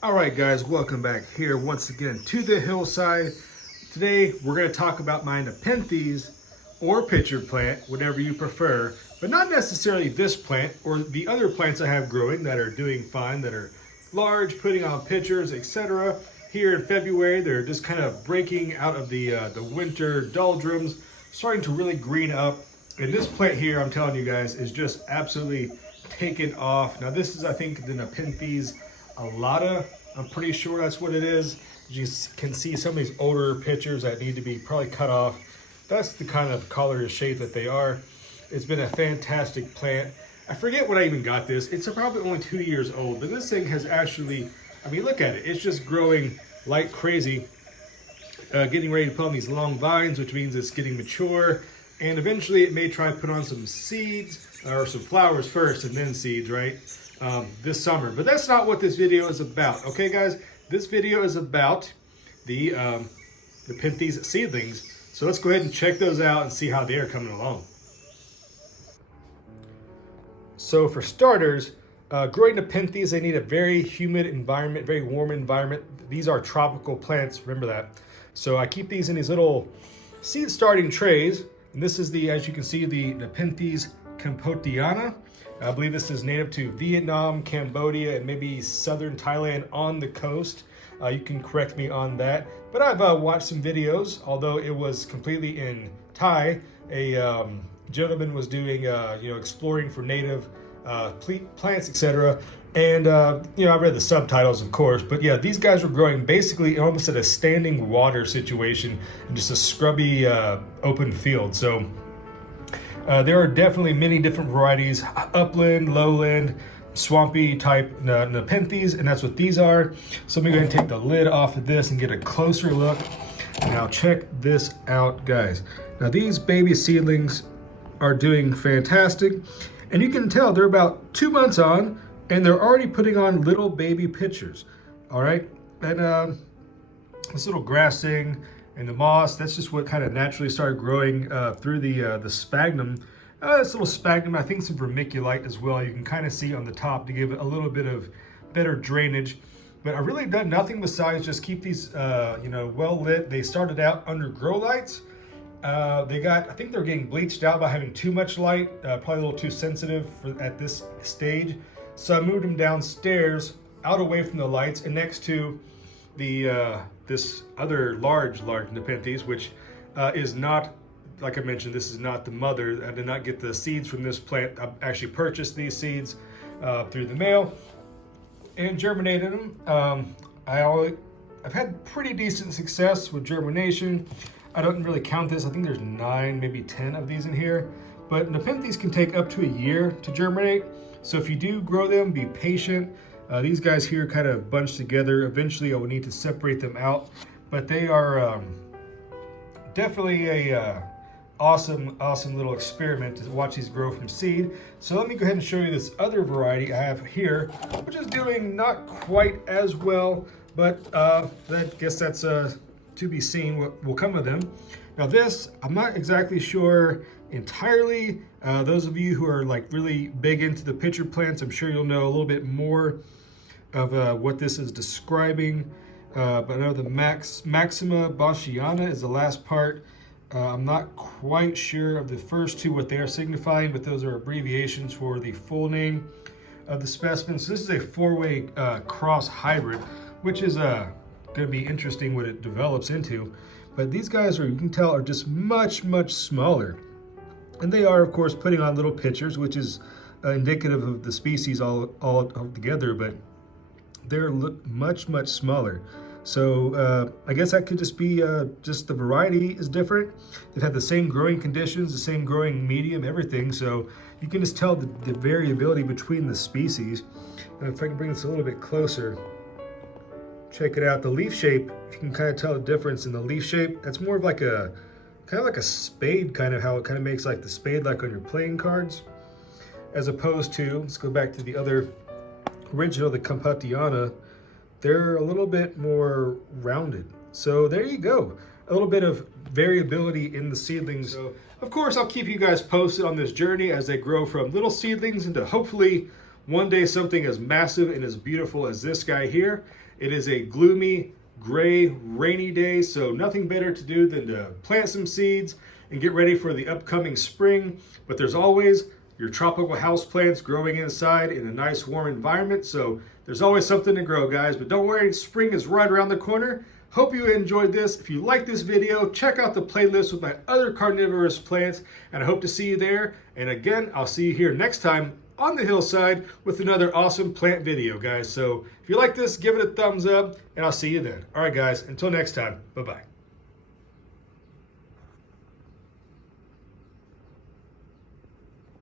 All right, guys, welcome back here once again to the hillside. Today, we're going to talk about my Nepenthes or pitcher plant, whatever you prefer, but not necessarily this plant or the other plants I have growing that are doing fine, that are large, putting on pitchers, etc. Here in February, they're just kind of breaking out of the winter doldrums, starting to really green up. And this plant here, I'm telling you guys, is just absolutely taken off. Now, this is, I think, the Nepenthes alata. I'm pretty sure that's what it is. You can see some of these older pitchers that need to be probably cut off. That's the kind of color and shape that they are. It's been a fantastic plant. I forget when I even got this. It's probably only 2 years old, but this thing has actually, I mean, look at it. It's just growing like crazy, getting ready to put on these long vines, which means it's getting mature. And eventually it may try to put on some seeds or some flowers first and then seeds, right? This summer. But that's not what this video is about. Okay, guys? This video is about the Nepenthes seedlings. So let's go ahead and check those out and see how they are coming along. So for starters, growing Nepenthes, they need a very humid environment, very warm environment. These are tropical plants, remember that. So I keep these in these little seed starting trays. And this is the, as you can see, the Nepenthes cambotiana. I believe this is native to Vietnam, Cambodia, and maybe southern Thailand on the coast. You can correct me on that. But I've watched some videos, although it was completely in Thai. A gentleman was doing, exploring for native plants, etc. And, I read the subtitles, of course. But yeah, these guys were growing basically almost at a standing water situation in just a scrubby open field. So there are definitely many different varieties, upland, lowland, swampy type Nepenthes, and that's what these are. So let me go ahead and take the lid off of this and get a closer look. Now check this out, guys. Now these baby seedlings are doing fantastic, and you can tell they're about 2 months on, and they're already putting on little baby pitchers, all right? And this little grass thing, and the moss, that's just what kind of naturally started growing through the sphagnum. This little sphagnum, I think some vermiculite as well. You can kind of see on the top to give it a little bit of better drainage. But I've really done nothing besides just keep these, well lit. They started out under grow lights. I think they're getting bleached out by having too much light, probably a little too sensitive at this stage. So I moved them downstairs, out away from the lights, and next to the this other large Nepenthes, which is not, like I mentioned, this is not the mother. I did not get the seeds from this plant. I actually purchased these seeds through the mail and germinated them. I've had pretty decent success with germination. I don't really count this. I think there's 9, maybe 10 of these in here. But Nepenthes can take up to a year to germinate. So if you do grow them, be patient. These guys here kind of bunch together. Eventually I will need to separate them out, but they are definitely a awesome little experiment to watch these grow from seed. So let me go ahead and show you this other variety I have here, which is doing not quite as well, but I guess that's to be seen what will come of them. Now this, I'm not exactly sure entirely. Those of you who are like really big into the pitcher plants, I'm sure you'll know a little bit more of what this is describing. But I know the Maxima Boschiana is the last part. I'm not quite sure of the first two, what they are signifying, but those are abbreviations for the full name of the specimen. So this is a 4-way cross hybrid, which is going to be interesting what it develops into. But these guys are, you can tell, are just much smaller. And they are, of course, putting on little pitchers, which is indicative of the species all together, but they're much smaller. So I guess that could just be just the variety is different. They've had the same growing conditions, the same growing medium, everything. So you can just tell the variability between the species. And if I can bring this a little bit closer, check it out. The leaf shape, you can kind of tell the difference in the leaf shape. That's more of like a, kind of like a spade, kind of how it kind of makes like the spade like on your playing cards. As opposed to, let's go back to the other original, the cambotiana. They're a little bit more rounded. So there you go. A little bit of variability in the seedlings. So, of course, I'll keep you guys posted on this journey as they grow from little seedlings into hopefully one day something as massive and as beautiful as this guy here. It is a gloomy, gray, rainy day, so nothing better to do than to plant some seeds and get ready for the upcoming spring. But there's always your tropical houseplants growing inside in a nice warm environment, so there's always something to grow, guys. But don't worry, spring is right around the corner. Hope you enjoyed this. If you like this video, check out the playlist with my other carnivorous plants, and I hope to see you there. And again, I'll see you here next time on the hillside with another awesome plant video, guys. So if you like this, give it a thumbs up, and I'll see you then. All right, guys, until next time, bye-bye.